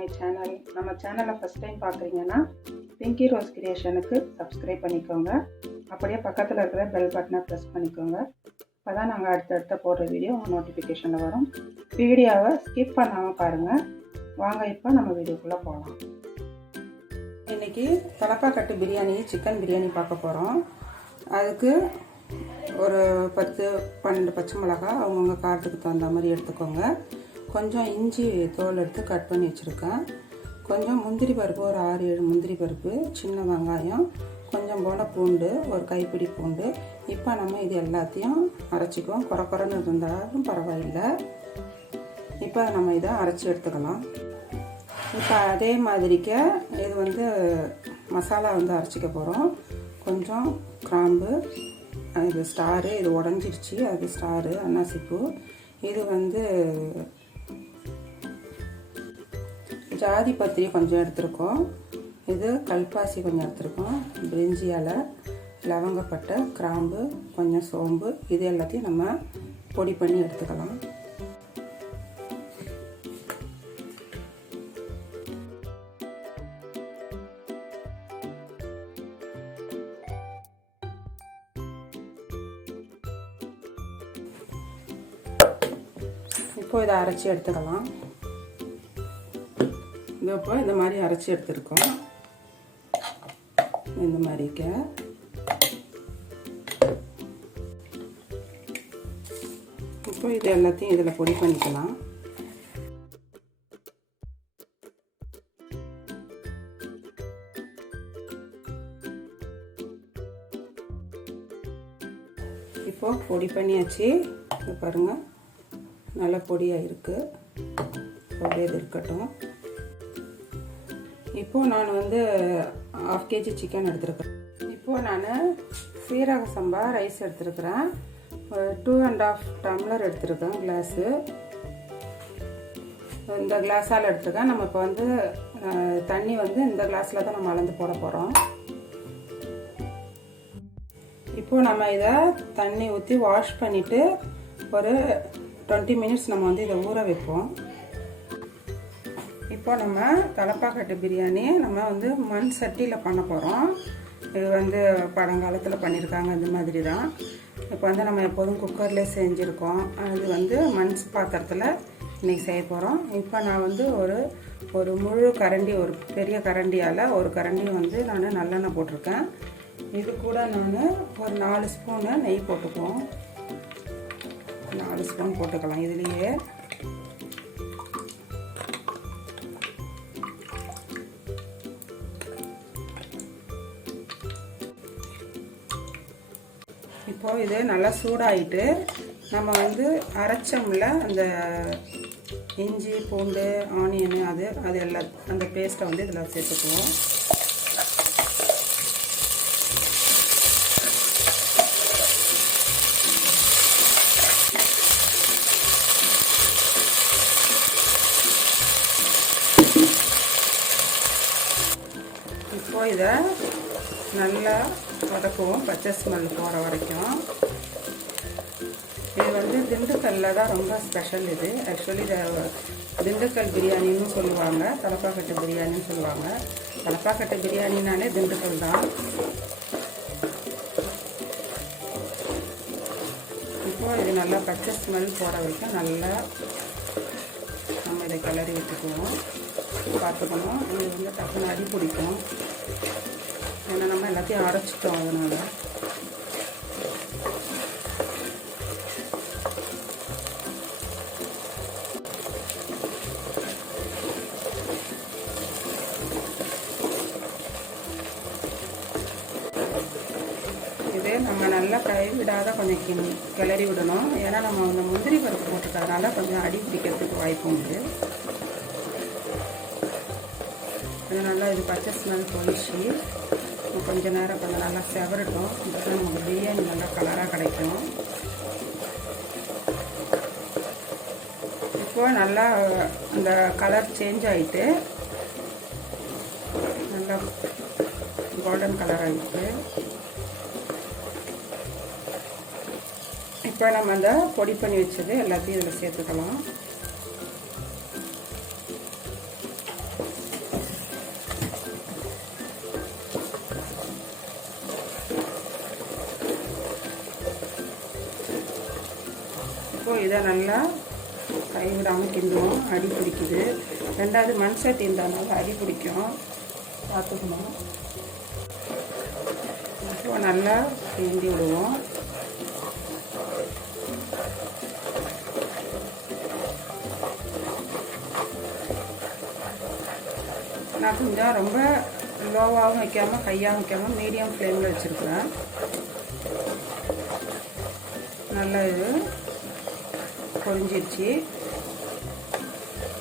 My channel. நம்ம சேனலை first time பார்க்குறீங்கன்னா பிங்கி ரோஸ் கிரியேஷனுக்கு சப்ஸ்கிரைப் பண்ணிக்கோங்க. அப்படியே பக்கத்தில் இருக்கிற பெல் பட்டனை ப்ரெஸ் பண்ணிக்கோங்க. அப்போ தான் நாங்கள் அடுத்தடுத்த போடுற வீடியோ உங்கள் நோட்டிஃபிகேஷனில் வரும். வீடியோவை ஸ்கிப் பண்ணாமல் பாருங்கள். வாங்க இப்போ நம்ம வீடியோக்குள்ளே போகலாம். இன்றைக்கி தலப்பாக்கட்டு பிரியாணி, சிக்கன் பிரியாணி பார்க்க போகிறோம். அதுக்கு ஒரு 10-12 பச்சை மிளகா அவங்கவுங்க காரத்துக்கு தகுந்த மாதிரி எடுத்துக்கோங்க. கொஞ்சம் இஞ்சி தோல் எடுத்து கட் பண்ணி வச்சுருக்கேன். கொஞ்சம் முந்திரி பருப்பு, ஒரு 6-7 முந்திரி பருப்பு, சின்ன வெங்காயம், கொஞ்சம் போல பூண்டு, ஒரு கைப்பிடி பூண்டு. இப்போ நம்ம இது எல்லாத்தையும் அரைச்சிக்குவோம். குறன்னு இருந்தாலும் பரவாயில்லை. இப்போ நம்ம இதை அரைச்சி எடுத்துக்கலாம். இப்போ அதே மாதிரிக்க இது மசாலா அரைச்சிக்க போகிறோம். கொஞ்சம் கிராம்பு, இது ஸ்டாரு, இது உடஞ்சிடுச்சு, அது ஸ்டாரு அன்னாசிப்பூ. இது ஜாதி பத்திரி கொஞ்சம் எடுத்துருக்கோம். இது கல்பாசி கொஞ்சம் எடுத்துருக்கோம். பிரிஞ்சி இலை, லவங்கப்பட்டை, கிராம்பு, கொஞ்சம் சோம்பு. இது எல்லாத்தையும் நம்ம பொடி பண்ணி எடுத்துக்கலாம். இப்போ இதை அரைச்சி எடுத்துக்கலாம். இப்போ இந்த மாதிரி அரைச்சி எடுத்துருக்கோம். இந்த மாதிரிக்க இப்போ இது எல்லாத்தையும் இதில் பொடி பண்ணிக்கலாம். இப்போ பொடி பண்ணியாச்சு. இது பாருங்கள், நல்ல பொடியாக இருக்குது. அப்படியே இது இருக்கட்டும். இப்போது நான் 1/2 kg சிக்கன் எடுத்துருக்கிறேன். இப்போது நான் சீரக சம்பா ரைஸ் எடுத்துருக்கிறேன். 2.5 டம்ளர் எடுத்துருக்கேன் கிளாஸு. இந்த கிளாஸால் எடுத்துருக்கேன். நம்ம இப்போ தண்ணி இந்த கிளாஸில் தான் நம்ம அளந்து போட போகிறோம். இப்போது நம்ம இதை தண்ணி ஊற்றி வாஷ் பண்ணிவிட்டு ஒரு 20 மினிட்ஸ் நம்ம இதை ஊற வைப்போம். இப்போ நம்ம தலப்பாக்கட்டு பிரியாணி நம்ம மண் சட்டியில் பண்ண போகிறோம். இது பழங்காலத்தில் பண்ணியிருக்காங்க. இந்த மாதிரி தான். இப்போ நம்ம எப்போதும் குக்கர்லேயே செஞ்சுருக்கோம். அது மண் பாத்திரத்தில் இன்றைக்கி செய்ய போகிறோம். இப்போ நான் ஒரு முழு கரண்டி, ஒரு பெரிய கரண்டியால் ஒரு கரண்டி நான் நல்லெண்ணெய் போட்டிருக்கேன். இது கூட நான் ஒரு 4 ஸ்பூனு நெய் போட்டுக்குவோம். 4 ஸ்பூன் போட்டுக்கலாம் இதுலேயே. இப்போ இது நல்லா சூடாயிட்டு நம்ம அரைச்சோம்ல அந்த இஞ்சி, பூண்டு, ஆனியனு, அது எல்லாம் அந்த பேஸ்ட்டை இதில் சேர்த்துக்குவோம். இப்போ இதை நல்லா வதக்குவோம், பச்சை ஸ்மெல் போகிற வரைக்கும். இது திண்டுக்கல்லில் தான் ரொம்ப ஸ்பெஷல். இது ஆக்சுவலி இதை திண்டுக்கல் பிரியாணின்னு சொல்லுவாங்க, தலப்பாக்கட்டு பிரியாணின்னு சொல்லுவாங்க. தலப்பாக்கட்டு பிரியாணினாலே திண்டுக்கல் தான். இப்போது இது நல்லா பச்சை ஸ்மெல் போகிற வரைக்கும் நல்லா நம்ம இதை கிளறி விட்டுக்குவோம். பார்த்துக்கணும், இது டக்குன்னு அடி பிடிக்கும். ஏன்னா நம்ம எல்லாத்தையும் அரைச்சிட்டோம். அதனால் இதே நம்ம நல்லா கைவிடாத கொஞ்சம் கிளறி விடணும். ஏன்னா நம்ம முந்திரி பருப்பு போட்டுக்கிறதுனால கொஞ்சம் அடி பிடிக்கிறதுக்கு வாய்ப்பு உண்டு. நல்லா இது பச்சை ஸ்மெல் போயிடுச்சு. கொஞ்சம் நேரம் கொஞ்சம் நல்லா செவரட்டும். அப்போ நமக்கு பிரியாணி நல்லா கலராக கிடைக்கும். இப்போ நல்லா அந்த கலர் சேஞ்ச் ஆகிட்டு நல்லா கோல்டன் கலர் ஆகிட்டு இப்போ நம்ம அந்த பொடி பண்ணி வச்சது எல்லாத்தையும் இதில் சேர்த்துக்கலாம். இதை நல்லா கைவிடாமல் கிண்டுவோம். அடி பிடிக்குது. ரெண்டாவது மண் சட்டி இருந்தாலும் அடி பிடிக்கும், பார்த்துக்கணும். இப்போ நல்லா கிண்டி விடுவோம். நான் கொஞ்சம் ரொம்ப லோவாகவும் வைக்காமல் கையாகவும் வைக்காமல் மீடியம் ஃப்ளேமில் வச்சுருக்கிறேன். நல்லா இது பொரிஞ்சிருச்சு.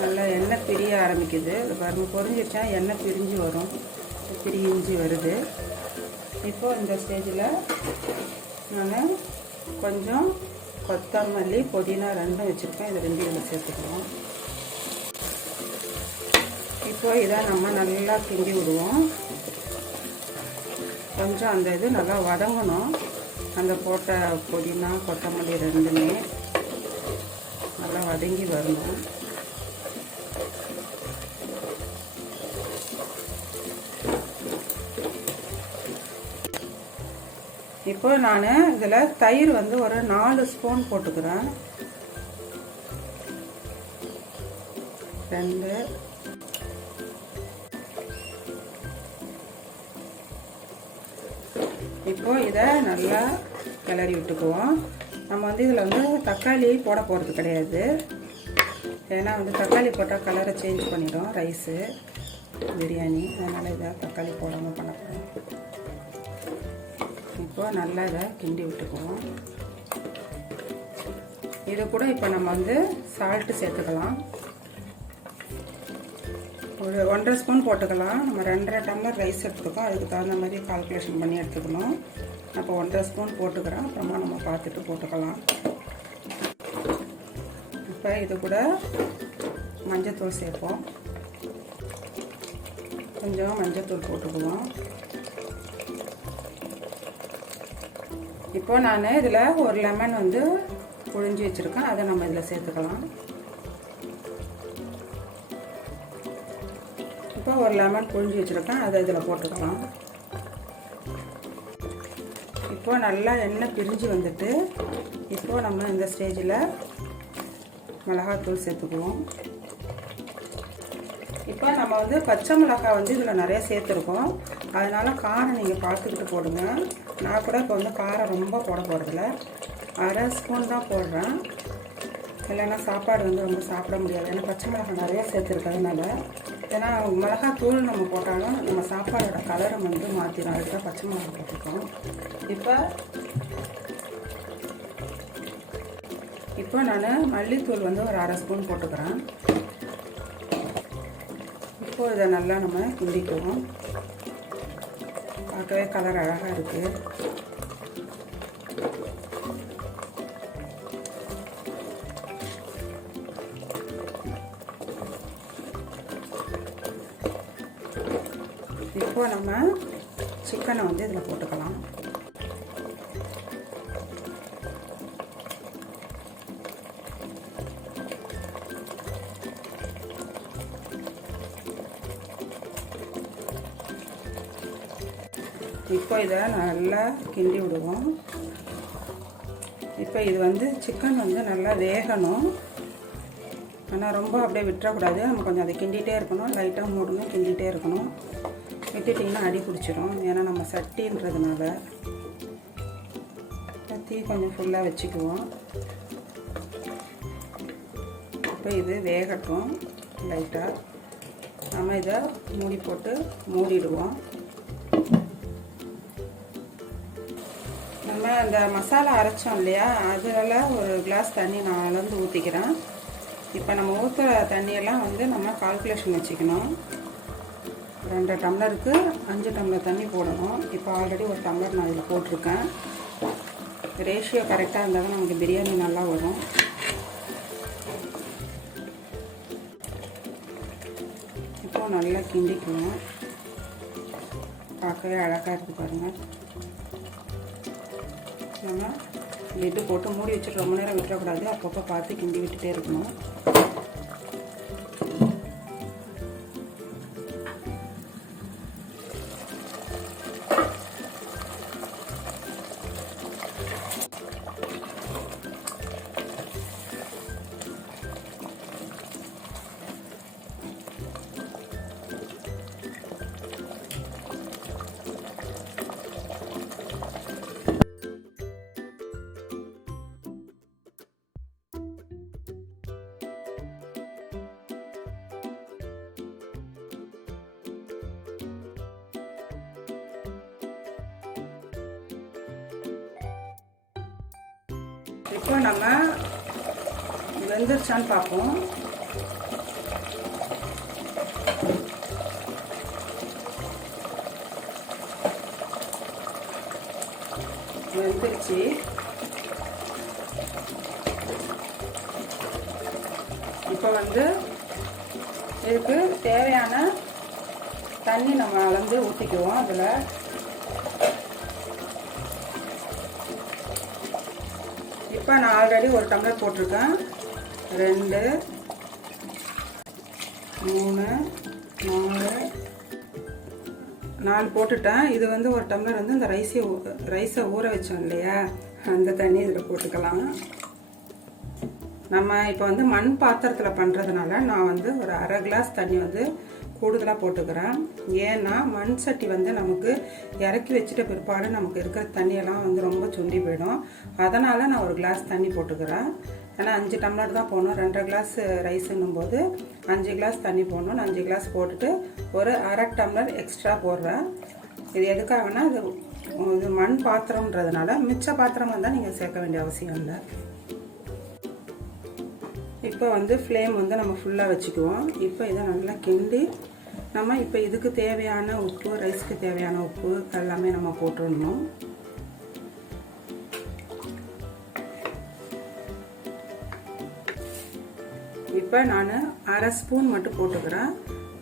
நல்லா எண்ணெய் பிரிய ஆரம்பிக்குது. இது பாருங்க, பொரிஞ்சிருச்சா எண்ணெய் பிரிஞ்சு வரும், பிரிஞ்சு வருது. இப்போது இந்த ஸ்டேஜில் நான் கொஞ்சம் கொத்தமல்லி புதினா ரெண்டும் வச்சுருக்கேன். இது ரெண்டும் இதில் சேர்த்துக்குவோம். இப்போ இதை நம்ம நல்லா கிண்டி விடுவோம். கொஞ்சம் அந்த இது நல்லா வதங்கணும். அந்த போட்ட புதினா கொத்தமல்லி ரெண்டுமே நல்லா வதங்கி வரணும். இப்போ நான் இதில் தயிர் வந்து ஒரு 4 ஸ்பூன் போட்டுக்கிறேன். 2. இப்போ இதை நல்லா கிளறி விட்டுக்குவோம். நம்ம வந்து இதில் வந்து தக்காளி போட போகிறது கிடையாது. ஏன்னா வந்து தக்காளி போட்டால் கலரை சேஞ்ச் பண்ணிடும் ரைஸு பிரியாணி. அதனால் இதை தக்காளி போடாமல் பண்ண போகிறோம். இப்போ நல்லா இதை கிண்டி விட்டுக்குவோம். இது கூட இப்போ நம்ம வந்து சால்ட்டு சேர்த்துக்கலாம். ஒரு 1.5 ஸ்பூன் போட்டுக்கலாம். நம்ம 2.5 டம்ளர் ரைஸ் எடுத்துக்கோம். அதுக்கு தகுந்த மாதிரி கால்குலேஷன் பண்ணி எடுத்துக்கணும். அப்போ 1.5 ஸ்பூன் போட்டுக்கிறேன். அப்புறமா நம்ம பார்த்துட்டு போட்டுக்கலாம். இப்போ இது கூட மஞ்சத்தூள் சேர்ப்போம். கொஞ்சம் மஞ்சத்தூள் போட்டுக்குவோம். இப்போ நான் இதில் ஒரு லெமன் வந்து புழிஞ்சு வச்சுருக்கேன். அதை நம்ம இதில் சேர்த்துக்கலாம். இப்போ ஒரு லெமன் புழிஞ்சு வச்சுருக்கேன். அதை இதில் போட்டுக்கலாம். இப்போ நல்லா எண்ணெய் பிரிஞ்சு வந்துட்டு இப்போ நம்ம இந்த ஸ்டேஜில் மிளகாத்தூள் சேர்த்துக்குவோம். இப்போ நம்ம வந்து பச்சை மிளகாய் வந்து இதில் நிறைய சேர்த்துருக்கோம். அதனால் காரம் நீங்கள் பார்த்துக்கிட்டு போடுங்க. நான் கூட இப்போ வந்து காரம் ரொம்ப போட போகிறதில்ல, 1/2 ஸ்பூன் தான் போடுறேன். இல்லைன்னா சாப்பாடு வந்து ரொம்ப சாப்பிட முடியாது. ஏன்னா பச்சை மிளகாய் நிறையா சேர்த்துருக்கிறதுனால. ஏன்னா மிளகாத்தூள் நம்ம போட்டாலும் நம்ம சாப்பாடோட கலரை வந்து மாற்றிடும். அதுக்கு தான் பச்சை மிளகாய் போட்டிருக்கோம். இப்போ நான் மல்லித்தூள் வந்து ஒரு 1/2 ஸ்பூன் போட்டுக்கிறேன். இப்போது இதை நல்லா நம்ம கிண்டிக்குவோம். பார்க்கவே கலர் அழகாக இருக்குது. இப்போ நம்ம சிக்கனை வந்து இதில் போட்டுக்கலாம். இப்போ இதை நல்லா கிண்டி விடுவோம். இப்போ இது வந்து சிக்கன் வந்து நல்லா வேகணும். ஆனால் ரொம்ப அப்படியே விட்டுறக்கூடாது. நம்ம கொஞ்சம் அதை கிண்டிகிட்டே இருக்கணும். லைட்டாக மூடணும், கிண்டிகிட்டே இருக்கணும். விட்டுட்டிங்கன்னா அடி பிடிச்சிரும். ஏன்னா நம்ம சட்டின்றதுனால தீ கொஞ்சம் ஃபுல்லாக வச்சுக்குவோம். இப்போ இது வேகட்டும் லைட்டாக. நம்ம இதை மூடி போட்டு மூடிடுவோம். நம்ம அந்த மசாலா அரைச்சோம் இல்லையா, அதில் ஒரு கிளாஸ் தண்ணி நான் அளந்து ஊற்றிக்கிறேன். இப்போ நம்ம ஊற்றுற தண்ணியெல்லாம் வந்து நம்ம கால்குலேஷன் வச்சுக்கணும். 2 டம்ளருக்கு 5 டம்ளர் தண்ணி போடணும். இப்போ ஆல்ரெடி ஒரு டம்ளர் நான் இதில் போட்டிருக்கேன். ரேஷியோ கரெக்டாக இருந்தால் தான் நமக்கு பிரியாணி நல்லா வரும். இப்போ நல்லா கிண்டிக்குவோம். பார்க்கவே அழகாக இருக்குது பாருங்கள். நம்ம லிட்டு போட்டு மூடி வச்சுட்டு ரொம்ப நேரம் விட்டுறக்கூடாது. அப்பப்போ பார்த்து கிண்டி விட்டுட்டே இருக்கணும். இப்போ நம்ம வெந்துருச்சான்னு பார்ப்போம். வெந்துருச்சு. இப்போ வந்து இதுக்கு தேவையான தண்ணி நம்ம அளந்து ஊற்றிக்குவோம். அதில் இப்போ நான் ஆல்ரெடி ஒரு டம்ளர் போட்டிருக்கேன். 2 3 4 போட்டுட்டேன். இது வந்து ஒரு டம்ளர் வந்து இந்த ரைஸை ஊற வச்சோம் இல்லையா, அந்த தண்ணி இதில் போட்டுக்கலாம். நம்ம இப்போ வந்து மண் பாத்திரத்தில் பண்ணுறதுனால நான் வந்து ஒரு 1/2 கிளாஸ் தண்ணி வந்து கூடுதலாக போட்டுக்கிறேன். ஏன்னா மண் சட்டி வந்து நமக்கு இறக்கி வச்சுட்ட பிற்பாடு நமக்கு இருக்கிற தண்ணியெல்லாம் வந்து ரொம்ப சுண்டி போயிடும். அதனால் நான் 1 கிளாஸ் தண்ணி போட்டுக்கிறேன். ஏன்னா 5 டம்ளர் தான் போடணும். 2.5 கிளாஸ் ரைஸுன்னும் போது 5 கிளாஸ் தண்ணி போடணும். நான் 5 கிளாஸ் போட்டுட்டு ஒரு 1/2 டம்ளர் எக்ஸ்ட்ரா போடுறேன். இது எதுக்காகனா இது மண் பாத்திரம்ன்றதுனால மிச்ச பாத்திரம் வந்தால் நீங்கள் சேர்க்க வேண்டிய அவசியம் இல்லை. இப்போ வந்து ஃப்ளேம் வந்து நம்ம ஃபுல்லாக வச்சுக்குவோம். இப்போ இதை நல்லா கிண்டி நம்ம இப்போ இதுக்கு தேவையான உப்பு, ரைஸ்க்கு தேவையான உப்பு எல்லாமே நம்ம போட்டுடணும். இப்போ நான் 1/2 ஸ்பூன் மட்டும் போட்டுக்கிறேன்.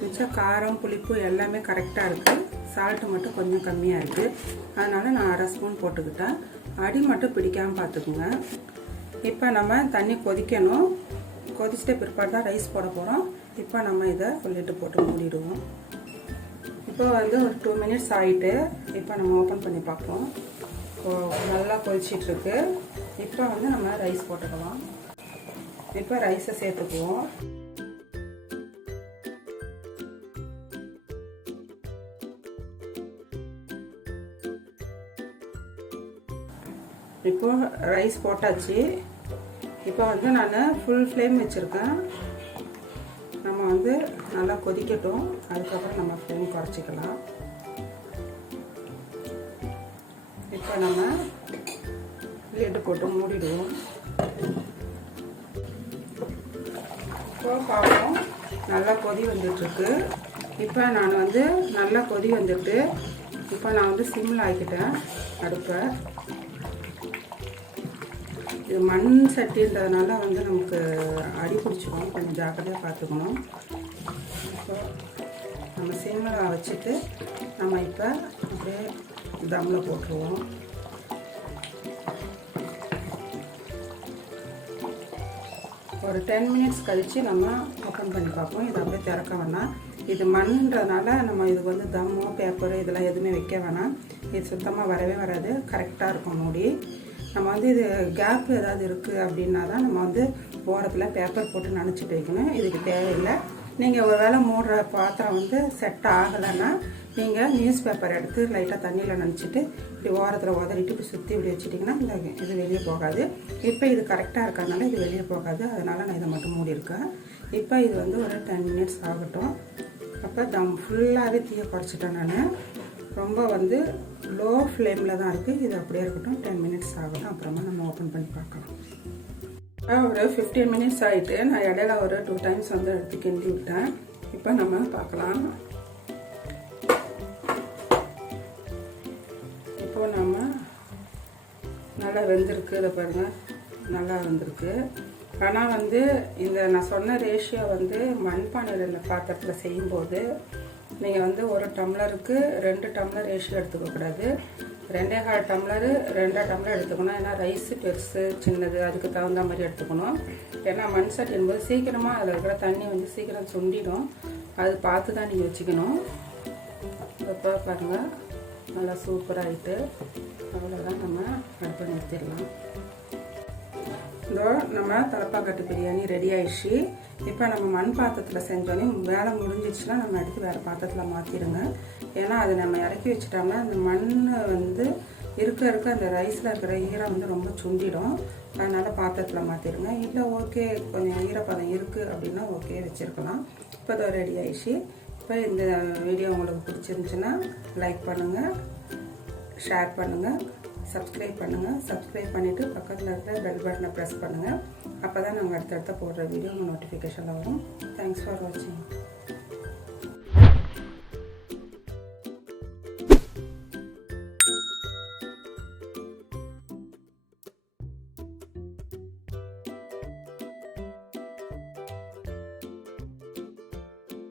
மிச்சம் காரம், புளிப்பு எல்லாமே கரெக்டாக இருக்குது. சால்ட்டு மட்டும் கொஞ்சம் கம்மியாக இருக்குது. அதனால் நான் 1/2 ஸ்பூன் போட்டுக்கிட்டேன். அடி மட்டும் பிடிக்காமல் பார்த்துக்குங்க. இப்போ நம்ம தண்ணி கொதிக்கணும். கொதிச்சிட்ட பிற்பாடு தான் ரைஸ் போட போகிறோம். இப்போ நம்ம இதை லிட்டு போட்டு மூடிடுவோம். இப்போ வந்து ஒரு 2 மினிட்ஸ் ஆகிட்டு இப்போ நம்ம ஓப்பன் பண்ணி பார்ப்போம். நல்லா கொதிச்சிட்ருக்கு. இப்போ வந்து நம்ம ரைஸ் போட்டுக்கலாம். இப்போ ரைஸை சேர்த்துக்குவோம். இப்போ ரைஸ் போட்டாச்சு. இப்போ வந்து நான் ஃபுல் ஃப்ளேம் வச்சுருக்கேன். நம்ம வந்து நல்லா கொதிக்கட்டும். அதுக்கப்புறம் நம்ம ஃப்ளேம் குறைச்சிக்கலாம். இப்போ நம்ம லிட்டு போட்டு மூடிடுவோம். இப்போ பார்ப்போம். நல்லா கொதி வந்துட்டுருக்கு. இப்போ நான் வந்து நல்லா கொதி வந்துட்டு இப்போ நான் வந்து சிம்மில் ஆக்கிட்டேன் அடுப்பை. இது மண் சட்டின்றதுனால வந்து நமக்கு அடி பிடிச்சிடும். கொஞ்சம் ஜாக்கிரதையாக பார்த்துக்கணும். ஸோ நம்ம சிம்மில் வச்சுட்டு நம்ம இப்போ அப்படியே தம்மில் போட்டுருவோம். ஒரு 10 மினிட்ஸ் கழித்து நம்ம ஓப்பன் பண்ணி பார்ப்போம். இதை அப்படியே திறக்க வேணாம். இது மண்ன்றதுனால நம்ம இதுக்கு வந்து தம்மோ பேப்பரு இதெல்லாம் எதுவுமே வைக்க வேணாம். இது சுத்தமாக வரவே வராது. கரெக்டாக இருக்கும் மூடி. நம்ம வந்து இது கேப் ஏதாவது இருக்குது அப்படின்னா தான் நம்ம வந்து ஓரத்தில் பேப்பர் போட்டு நனைச்சிட்டு வைக்கணும். இதுக்கு தேவையில்லை. நீங்கள் ஒரு வேளை மூடுற பாத்திரம் வந்து செட் ஆகலைன்னா நீங்கள் நியூஸ் பேப்பர் எடுத்து லைட்டாக தண்ணியில் நனைச்சிட்டு இப்படி ஓரத்தில் உதறிட்டு இப்படி சுற்றி இப்படி வச்சுட்டிங்கன்னா இந்த இது வெளியே போகாது. இப்போ இது கரெக்டாக இருக்கிறதுனால இது வெளியே போகாது. அதனால் நான் இதை மட்டும் மூடியிருக்கேன். இப்போ இது வந்து ஒரு 10 மினிட்ஸ் ஆகட்டும். அப்போ தம் ஃபுல்லாகவே தீயை குறைச்சிட்டேன். நான் ரொம்ப வந்து லோ ஃப்ளேமில் தான் இருக்குது. இது அப்படியே இருக்கட்டும். 10 மினிட்ஸ் ஆகட்டும். அப்புறமா நம்ம ஓப்பன் பண்ணி பார்க்கலாம். ஒரு 15 மினிட்ஸ் ஆகிட்டு நான் இடையில ஒரு 2 டைம்ஸ் வந்து எடுத்து கிண்டி விட்டேன். இப்போ நம்ம பார்க்கலாம். இப்போ நம்ம நல்லா வெந்திருக்கு. இதை பாருங்கள், நல்லா வெந்திருக்கு. ஆனால் வந்து இந்த நான் சொன்ன ரேஷியோ வந்து மண்பானையில் பாத்திரத்தில் செய்யும்போது நீங்கள் வந்து 1 டம்ளருக்கு 2 டம்ளர் ரேஷியோ எடுத்துக்கக்கூடாது. 2.25 டம்ளர் 2 டம்ளர் எடுத்துக்கணும். ஏன்னா ரைஸு பெருசு சின்னது அதுக்கு தகுந்த மாதிரி எடுத்துக்கணும். ஏன்னா மண் சட்டி என்பது சீக்கிரமாக அதில் இருக்கிற தண்ணி வந்து சீக்கிரம் சுண்டிடும். அது பார்த்து தான் நீங்கள் வச்சுக்கணும். இப்போ பாருங்கள், நல்லா சூப்பராகிட்டு அவ்வளோதான். நம்ம அடுப்பை நிறுத்திடலாம். இதோ நம்ம தலப்பாக்கட்டு பிரியாணி ரெடி ஆயிடுச்சு. இப்போ நம்ம மண் பாத்திரத்தில் செஞ்சோன்னே வேலை முடிஞ்சிச்சுன்னா நம்ம எடுத்து வேறு பாத்திரத்தில் மாற்றிடுங்க. ஏன்னா அது நம்ம இறக்கி வச்சுட்டோம்னா அந்த மண் வந்து இருக்க அந்த ரைஸில் இருக்கிற ஈரம் வந்து ரொம்ப சுண்டிடும். அதனால் பாத்திரத்தில் மாற்றிடுங்க. இல்லை ஓகே கொஞ்சம் ஈரப்பதம் இருக்குது அப்படின்னா ஓகே வச்சுருக்கலாம். இப்போ இதோ ரெடி ஆயிடுச்சு. இப்போ இந்த வீடியோ உங்களுக்கு பிடிச்சிருந்துச்சுன்னா லைக் பண்ணுங்கள், ஷேர் பண்ணுங்கள், சப்ஸ்கிரைப் பண்ணுங்கள். சப்ஸ்கிரைப் பண்ணிவிட்டு பக்கத்தில் இருக்கிற பெல் பட்டனை ப்ரெஸ் பண்ணுங்கள். அப்போ தான் நாங்கள் அடுத்தடுத்த போடுற வீடியோ உங்கள் நோட்டிஃபிகேஷனில் வரும். தேங்க்ஸ் ஃபார் வாட்சிங்.